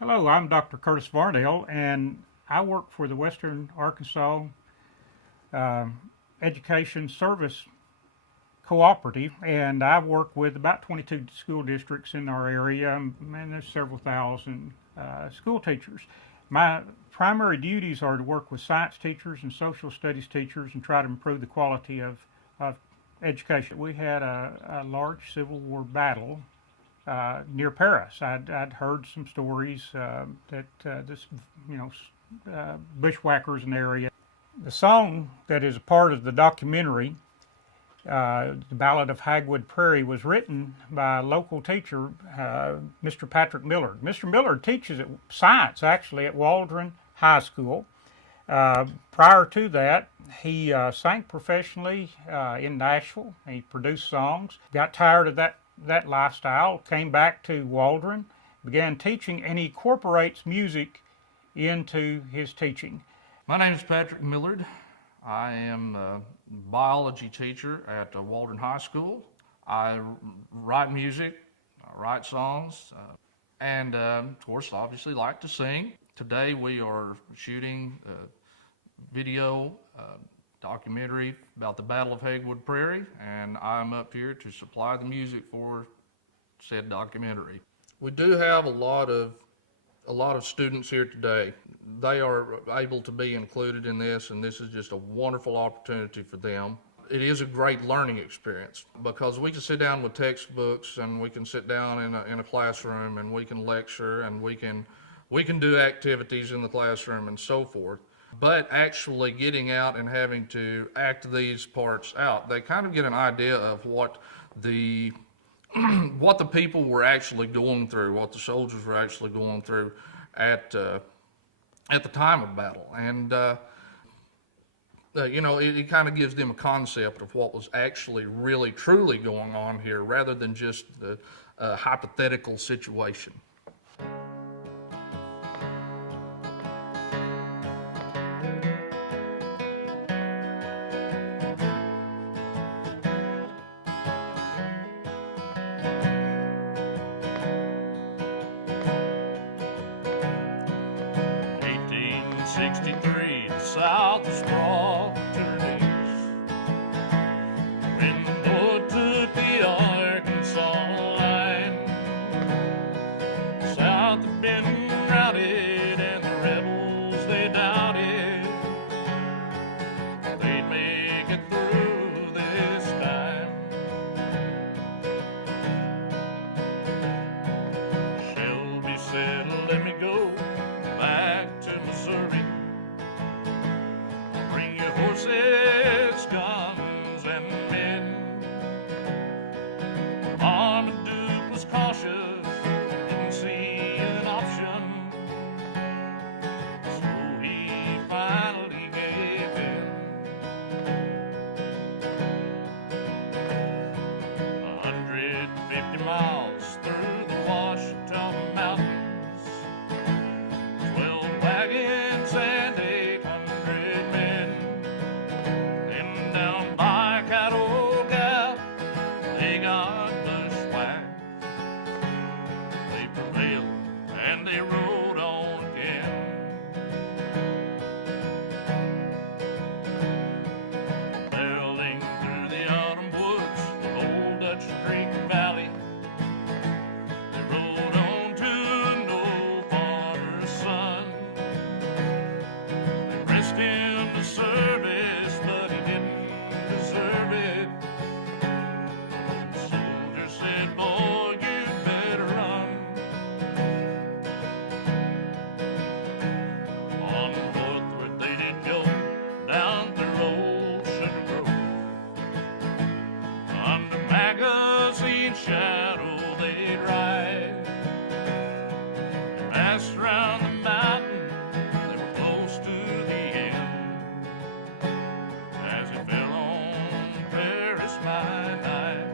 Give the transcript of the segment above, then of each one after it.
Hello, I'm Dr. Curtis Varnell, and I work for the Western Arkansas uh, Education Service Cooperative, and I work with about 22 school districts in our area, and there's several thousand school teachers. My primary duties are to work with science teachers and social studies teachers and try to improve the quality of education. We had a large Civil War battle near Paris. I'd heard some stories that this, bushwhackers in the area. The song that is a part of the documentary, the Ballad of Haguewood Prairie, was written by a local teacher, Mr. Patrick Millard. Mr. Millard teaches science actually at Waldron High School. Prior to that, he sang professionally in Nashville. He produced songs. Got tired of that lifestyle, came back to Waldron, began teaching, and he incorporates music into his teaching. My name is Patrick Millard. I am a biology teacher at Waldron High School. I write music, I write songs, and of course, obviously like to sing. Today we are shooting a video documentary about the Battle of Haguewood Prairie, and I'm up here to supply the music for said documentary. We do have a lot of students here today. They are able to be included in this, and this is just a wonderful opportunity for them. It is a great learning experience because we can sit down with textbooks, and we can sit down in a classroom, and we can lecture, and we can do activities in the classroom and so forth. But actually getting out and having to act these parts out, they kind of get an idea of what the people were actually going through, what the soldiers were actually going through at the time of battle. And it kind of gives them a concept of what was actually really truly going on here rather than just the hypothetical situation. The South is brought to her knees when the Lord took the Arkansas line. The South had been routed and the rebels they doubted they'd make it through this time. Shelby said, "Let me go back to Missouri. Bring your horses, guns, and men." Marmaduke was cautious, didn't see an option, so he finally gave in. 150 miles through the Washita Mountains, 12 wagons and 800 men. Then down by Cattle Gap, they got bushwhacked. They prevailed and they rode on again. Barreling through the autumn woods of Old Dutch Creek Valley, they rode on to no father's son. They risked him to service, but he didn't deserve it. The soldier said, "Boy, you'd better run." On northward they did go, down through old Sugar Grove. Under magazine shadow they'd ride. They passed around the mountain, they were close to the end. As it fell on Paris by night,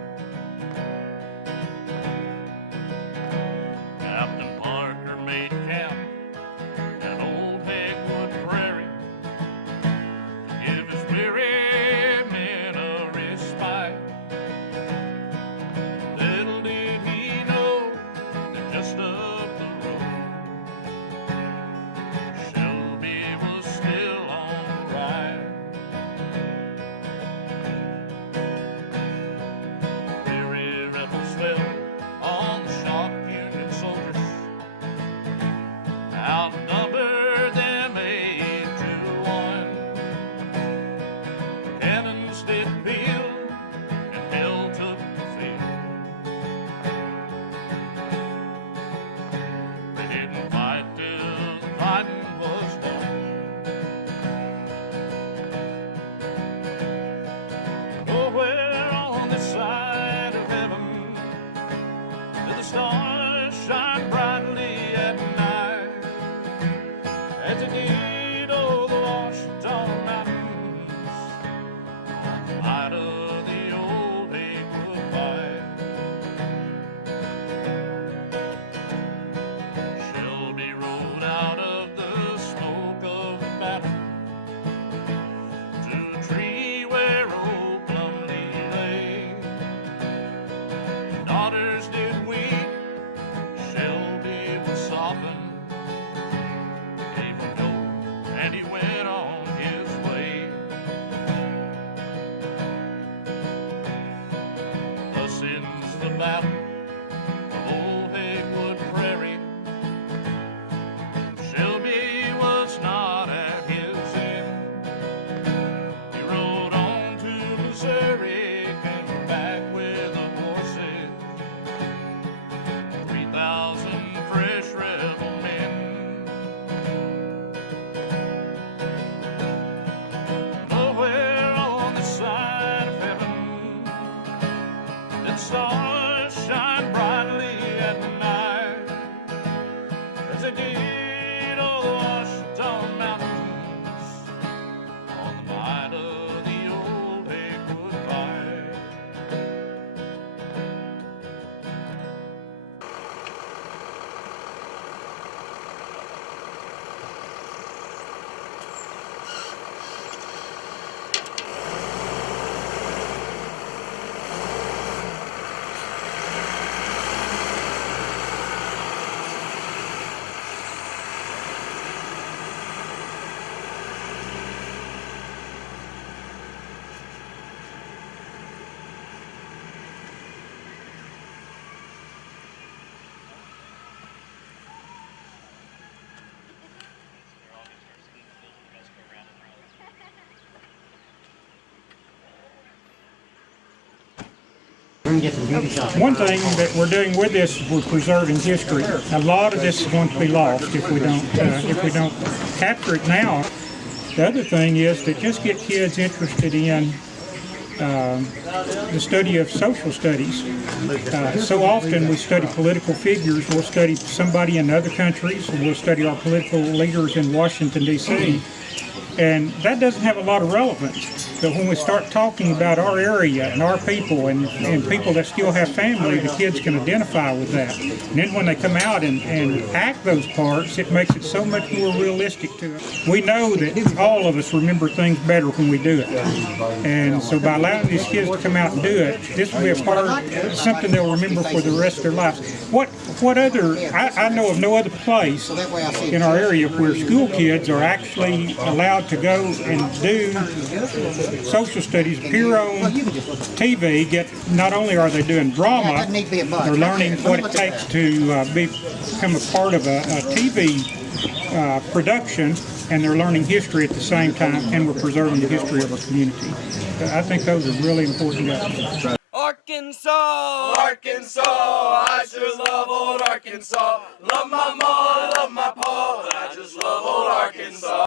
Captain Parker made camp at old Haguewood Prairie to give his weary men a respite. Little did he know that just up the road they did on the Washington Mountains on the night of the old Haguewood Fight. One thing that we're doing with this is we're preserving history. A lot of this is going to be lost if we don't capture it now. The other thing is to just get kids interested in the study of social studies. So often we study political figures. We'll study somebody in other countries, or we'll study our political leaders in Washington, D.C., and that doesn't have a lot of relevance. But when we start talking about our area and our people and people that still have family, the kids can identify with that. And then when they come out and act those parts, it makes it so much more realistic to us. We know that all of us remember things better when we do it. And so by allowing these kids to come out and do it, this will be a part of something they'll remember for the rest of their lives. What other, I know of no other place in our area where school kids are actually allowed to go and do social studies, appear on TV. Not only are they doing drama, they're learning what it takes to become a part of a TV production, and they're learning history at the same time, and we're preserving the history of our community. I think those are really important guys. Arkansas, Arkansas, I sure love old Arkansas. Love my ma, love my pa, I just love old Arkansas.